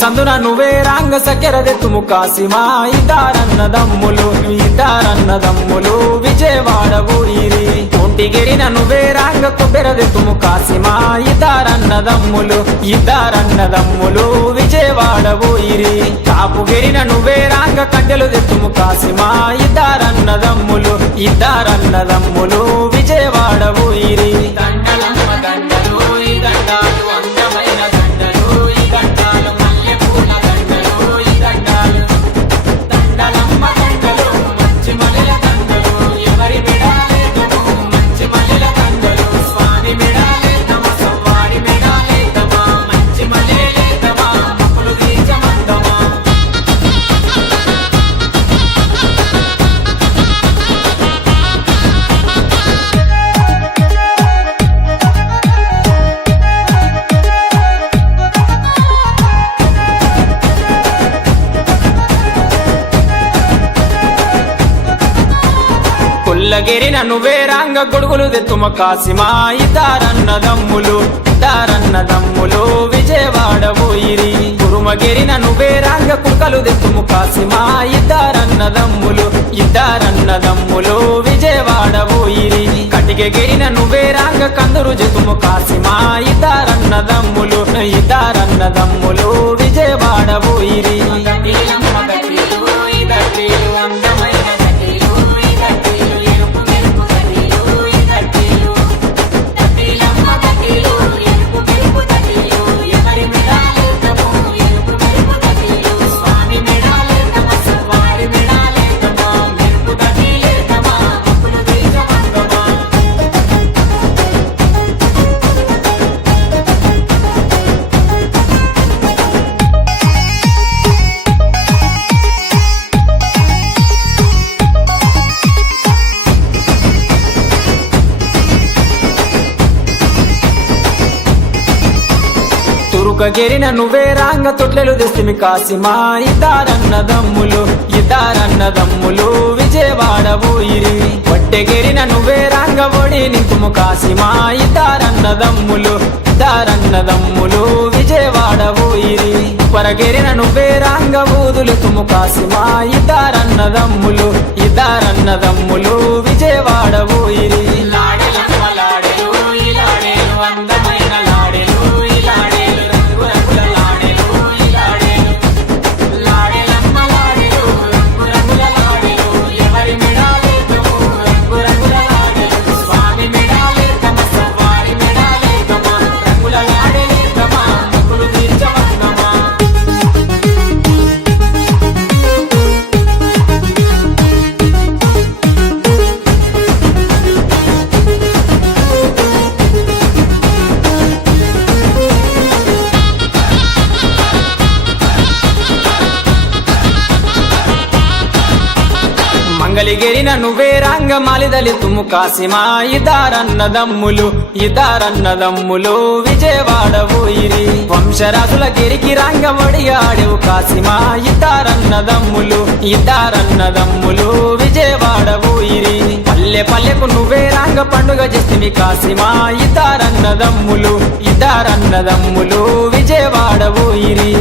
సందున నువ్వే రాంగ సకెరదెత్తుము కాసిమా ఇద్దరన్నదమ్ములు విజయవాడ ఊరిరి ఒంటిగిరిన నువ్వే రాంగ కొబ్బెరదెత్తుము కాసిమా ఇద్దరన్నదమ్ములు విజయవాడ ఊరిరి కాపుగిరిన నువ్వే రాంగ కండెలు దెత్తుము కాసిమా ఇద్దరన్నదమ్ములు విజయవాడ ఊరిరి దండలమ్మ దండలు ఈ దండాలు అందమైన దండలు ఈ దండాలు మల్లెపూల దండలు ఈ దండాలు దండలమ్మ దండలు మంచి మల్లెల దండలు ఎవరి మెడాలేదమో మంచి మల్లెల దండలు స్వామి మెడాలేదమా సవ్వాడి మెడాలేదమా మంచి మల్లెలేదమా మొక్కులు తీర్చమందమా కొల్లగిరిన నువ్వే రాంగ గొడుగులు దెత్తుమ కాసిమా ఇద్దరన్నదమ్ములు విజయవాడ ఊరిరి కురుమగిరిన నువ్వే రాంగ కుక్కలు దెత్తుము కాసిమా ఇద్దరన్నదమ్ములు విజయవాడ ఊరిరి కటికెగిరిన నువ్వే రాంగ కందురు జెతుము కాసిమా ఇద్దరన్నదమ్ములు విజయవాడ ఊరిరి అందమైన తురుకగిరిన నువ్వే రాంగ తొట్లెలు దెస్తిమి కాసిమా ఇద్దరన్నదమ్ములు విజయవాడ ఊరిరి వడ్డెగిరిన నువ్వే రాంగ ఒడి నింతుము కాసిమా ఇద్దరన్నదమ్ములు విజయవాడ ఊరిరి పరగిరిన నువ్వే రాంగ ఊదులెత్తుము కాసిమా ఇద్దరన్నదమ్ములు విజయవాడ ఊరిరి లాడెలమ్మ లాడెలు ఈ లాడెలు అందమైన లాడెలు ఈ లాడెలు రంగు రంగుల లాడెలు ఈ లాడెలు లాడెలమ్మ లాడెలు రంగు రంగుల లాడెలు ఎవరి మెడాలేదమో రంగు రంగుల లాడెలు స్వామి మెడాలేదమా సవ్వారి మెడాలేదమా రంగుల లాడెలేదమా మొక్కులు తీర్చమందమా మంగళగిరిన నువ్వే రాంగ మాలిదలెత్తుము కాసిమా ఇద్దరన్నదమ్ములు విజయవాడ ఊరిరి వంశరాజుల గిరికి రాంగ ఒడియాడెవు కాసిమా ఇద్దరన్నదమ్ములు విజయవాడ ఊరిరి పల్లె పల్లెకు నువ్వే రాంగ పండుగ చేస్తివి కాసిమా ఇద్దరన్నదమ్ములు విజయవాడ ఊరిరి